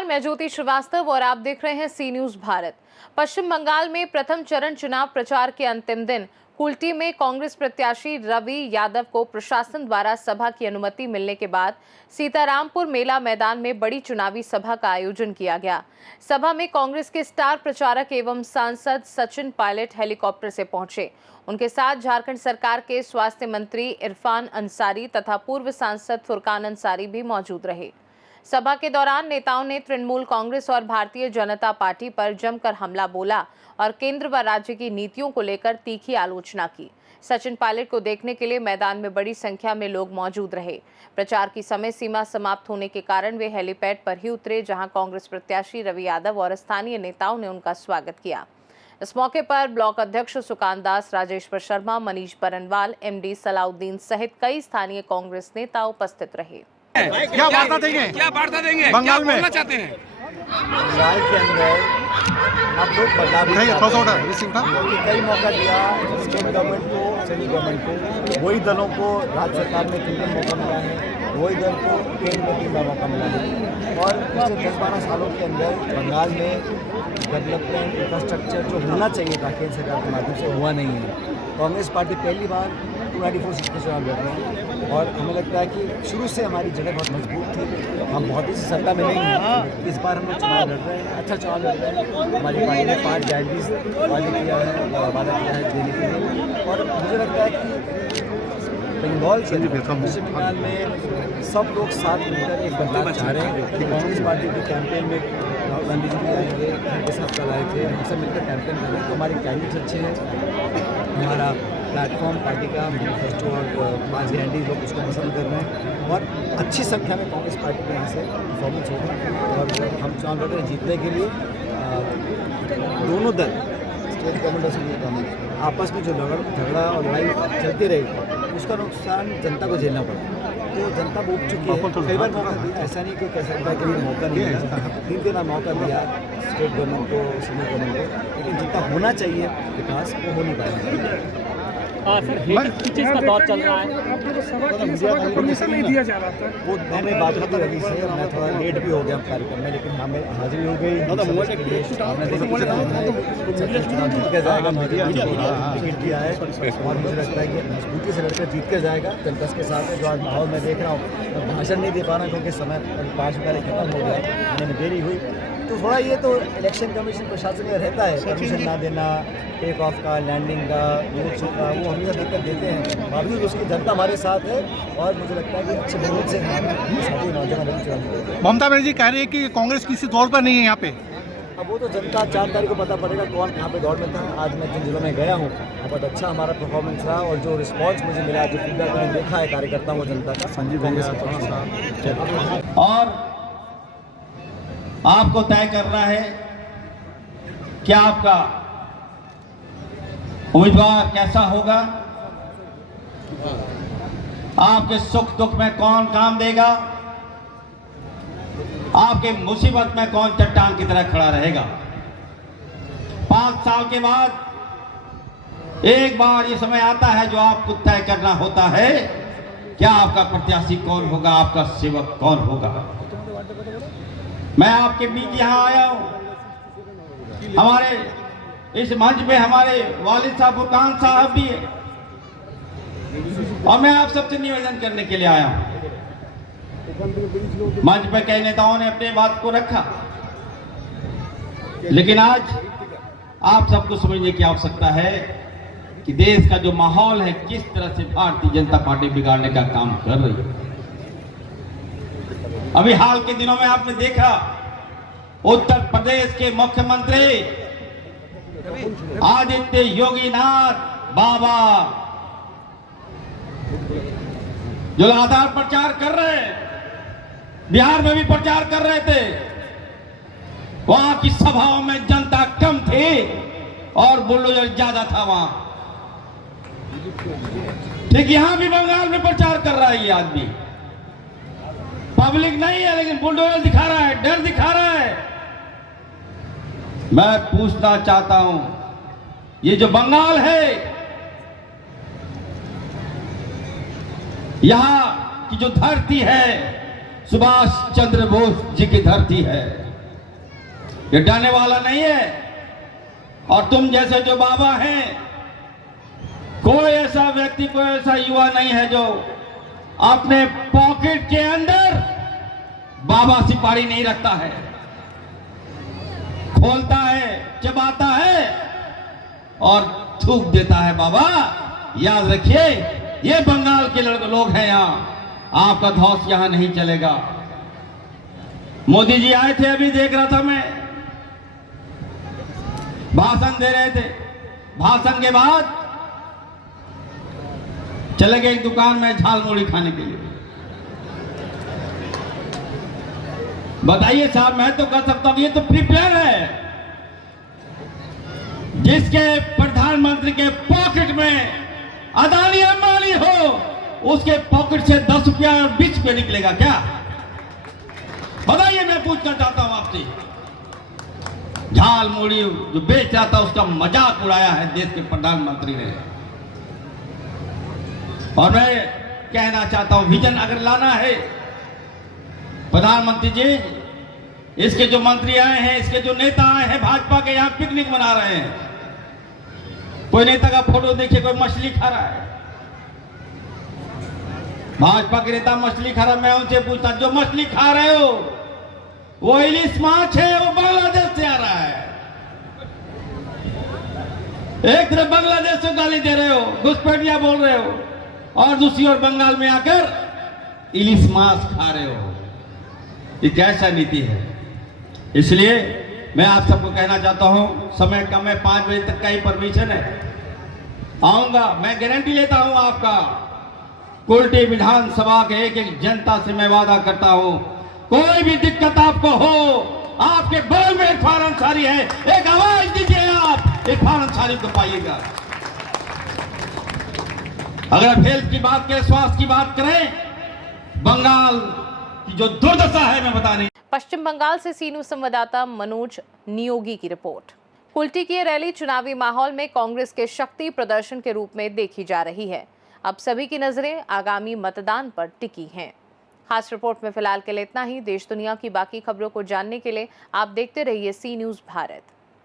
नमस्कार, मैं ज्योति श्रीवास्तव और आप देख रहे हैं सी न्यूज भारत। पश्चिम बंगाल में प्रथम चरण चुनाव प्रचार के अंतिम दिन कुल्टी में कांग्रेस प्रत्याशी रवि यादव को प्रशासन द्वारा सभा की अनुमति मिलने के बाद सीतारामपुर मेला मैदान में बड़ी चुनावी सभा का आयोजन किया गया। सभा में कांग्रेस के स्टार प्रचारक एवं सांसद सचिन पायलट हेलीकॉप्टर से पहुंचे। उनके साथ झारखंड सरकार के स्वास्थ्य मंत्री इरफान अंसारी तथा पूर्व सांसद फुरकान अंसारी भी मौजूद रहे। सभा के दौरान नेताओं ने तृणमूल कांग्रेस और भारतीय जनता पार्टी पर जमकर हमला बोला और केंद्र व राज्य की नीतियों को लेकर तीखी आलोचना की। सचिन पायलट को देखने के लिए मैदान में बड़ी संख्या में लोग मौजूद रहे। प्रचार की समय सीमा समाप्त होने के कारण वे हेलीपैड पर ही उतरे, जहां कांग्रेस प्रत्याशी रवि यादव और स्थानीय नेताओं ने उनका स्वागत किया। इस मौके पर ब्लॉक अध्यक्ष सुकांत दास, राजेश्वर शर्मा, मनीष बरनवाल, एमडी सलाउद्दीन सहित कई स्थानीय कांग्रेस नेता उपस्थित रहे। क्या वार्ता देंगे बंगाल में? चाहते हैं बंगाल के अंदर आप लोग बदलाव कई मौका दिया स्टेट गवर्नमेंट को, सेंट्रल गवर्नमेंट को, वही दलों को राज्य सरकार में 3 मौका मिला है, वही दल को केंद्र में 3 मौका मिला है। और पिछले 10-12 सालों के अंदर बंगाल में डेवलपमेंट इंफ्रास्ट्रक्चर जो होना चाहिए था केंद्र सरकार के माध्यम से हुआ नहीं है। कांग्रेस पार्टी पहली बार 294 सीट के चुनाव लड़ रहे हैं और हमें लगता है कि शुरू से हमारी जगह बहुत मजबूत थी। हम बहुत ही सत्ता में नहीं हैं, इस बार हम लोग चुनाव लड़ रहे हैं, अच्छा चुनाव लड़ रहे हैं। हमारी पार्टी ने 5 गारंटीज वादा किया है देने के लिए। और मुझे लगता है कि बंगाल से पश्चिम बंगाल में सब लोग साथ मिलकर एक बदलाव चाह रहे हैं। कांग्रेस पार्टी के कैंपेन में राहुल गांधी जी भी आएंगे, उनके साथ कल आए थे, हम सब मिलकर कैंपेन कर रहे हैं। तो हमारे कैंडिडेट्स अच्छे हैं, हमारा प्लेटफॉर्म पार्टी का मैनिफेस्टो और 5 गारंटी लोग उसको पसंद कर रहे हैं और अच्छी संख्या में कांग्रेस पार्टी के यहाँ से परफॉर्मेंस होगा। और हम चुनाव लड़ रहे हैं जीतने के लिए। दोनों दल, स्टेट गवर्नमेंट और सेंट्रल गवर्नमेंट, आपस में जो झगड़ा और लड़ाई चलती रही उसका नुकसान जनता को झेलना पड़ा। तो जनता उठ चुकी है। कई बार मौका दिया, ऐसा नहीं कोई कह सकता कि मौका नहीं दिया, 3 दिन मौका दिया स्टेट गवर्नमेंट को, सेंट्रल गवर्नमेंट को, लेकिन जितना होना चाहिए विकास वो हो नहीं पाया। सर, किस चीज़ का दौर चल रहा है? नहीं दिया जा रहा था। वो मैंने बात की रवि से, मैं थोड़ा लेट भी हो गया कार्यक्रम में, लेकिन हमें हाजिरी हो गई। जीत के जाएगा, टिकट किया है और मुझे लगता है कि मजबूती से लड़कर जीत के जाएगा जनता के साथ। जो आज माहौल मैं देख रहा हूँ, मैं भाषण नहीं दे पा रहा क्योंकि समय 5 पहले खत्म हो गया, मैंने देरी हुई। तो थोड़ा ये तो इलेक्शन कमीशन प्रशासन में रहता है, परमिशन ना देना, टेक ऑफ का, लैंडिंग का, रूट्स का, वो हमेशा दिक्कत देते हैं। बावजूद उसकी जनता हमारे साथ है और मुझे लगता है कि अच्छे बहुमत से साथी नौजवान। ममता बनर्जी कह रही है कि कांग्रेस किसी दौर पर नहीं है यहाँ पे। अब वो तो जनता 4 तारीख को पता पड़ेगा कौन कहाँ पे दौड़ में था। आज मैं जिन जिलों में गया हूँ बहुत अच्छा हमारा परफॉर्मेंस रहा और जो रिस्पॉन्स मुझे मिला, जो फीडबैक मैंने देखा है कार्यकर्ताओं को, जनता का, संजीव कांग्रेस और आपको तय करना है क्या आपका उम्मीदवार कैसा होगा, आपके सुख दुख में कौन काम देगा, आपके मुसीबत में कौन चट्टान की तरह खड़ा रहेगा। 5 साल के बाद एक बार ये समय आता है जो आपको तय करना होता है क्या आपका प्रत्याशी कौन होगा, आपका सेवक कौन होगा। मैं आपके बीच यहाँ आया हूँ, हमारे इस मंच पे हमारे वालिद साहब फुरकान साहब भी है और मैं आप सबसे निवेदन करने के लिए आया हूँ। मंच पे कई नेताओं ने अपने बात को रखा, लेकिन आज आप सबको समझने की आवश्यकता है कि देश का जो माहौल है किस तरह से भारतीय जनता पार्टी बिगाड़ने का काम कर रही है। अभी हाल के दिनों में आपने देखा उत्तर प्रदेश के मुख्यमंत्री आदित्य योगीनाथ बाबा जो लगातार प्रचार कर रहे हैं, बिहार में भी प्रचार कर रहे थे, वहां की सभाओं में जनता कम थी और बुलडोजर ज्यादा था वहां। ठीक यहां भी बंगाल में प्रचार कर रहा है ये आदमी, पब्लिक नहीं है लेकिन बुलडोजर दिखा रहा है, डर दिखा रहा है। मैं पूछना चाहता हूं, ये जो बंगाल है, यहां की जो धरती है सुभाष चंद्र बोस जी की धरती है। ये डरने वाला नहीं है। और तुम जैसे जो बाबा हैं, कोई ऐसा व्यक्ति, कोई ऐसा युवा नहीं है जो अपने पॉकेट के अंदर बाबा सिपाही नहीं रखता है। खोलता है, चबाता है और थूक देता है। बाबा याद रखिए, ये बंगाल के लोग हैं, यहां आपका धौस यहां नहीं चलेगा। मोदी जी आए थे, अभी देख रहा था मैं, भाषण दे रहे थे। भाषण के बाद चले गए एक दुकान में झाल मुड़ी खाने के लिए। बताइए साहब, मैं तो कर सकता हूं, ये तो प्री प्लान है। जिसके प्रधानमंत्री के पॉकेट में अदानी अंबानी हो, उसके पॉकेट से 10 रुपया और 20 रुपया निकलेगा क्या? बताइए, मैं पूछना चाहता हूं आपसे। झाल मुड़ी जो बेच रहा था, उसका मजाक उड़ाया है देश के प्रधानमंत्री ने। और मैं कहना चाहता हूं, विजन अगर लाना है प्रधानमंत्री जी, इसके जो मंत्री आए हैं, इसके जो नेता आए हैं भाजपा के, यहां पिकनिक मना रहे हैं। कोई नेता का फोटो देखिए, कोई मछली खा रहा है। भाजपा के नेता मछली खा रहा है। मैं उनसे पूछता, जो मछली खा रहे हो वो इलिश माछ है, वो बांग्लादेश से आ रहा है। एक तरफ बांग्लादेश से गाली दे रहे हो, घुसपैठिया बोल रहे हो, और दूसरी ओर बंगाल में आकर इलिश मांस खा रहे हो। ये कैसा नीति है? इसलिए मैं आप सबको कहना चाहता हूं, समय कम है, 5 बजे तक का ही परमिशन है। आऊंगा, मैं गारंटी लेता हूं आपका। कुल्टी विधानसभा के एक एक जनता से मैं वादा करता हूं, कोई भी दिक्कत आपको हो, आपके बगल में इरफान अंसारी है, एक आवाज दीजिए, आप इरफान अंसारी को पाइएगा। अगर हेल्थ की बात करें, स्वास्थ्य की बात करें, बंगाल की जो दुर्दशा है मैं बता नहीं। पश्चिम बंगाल से सी न्यूज संवाददाता मनोज नियोगी की रिपोर्ट। कुल्टी की ये रैली चुनावी माहौल में कांग्रेस के शक्ति प्रदर्शन के रूप में देखी जा रही है। अब सभी की नजरें आगामी मतदान पर टिकी हैं। खास रिपोर्ट में फिलहाल के लिए इतना ही। देश दुनिया की बाकी खबरों को जानने के लिए आप देखते रहिए सी न्यूज भारत।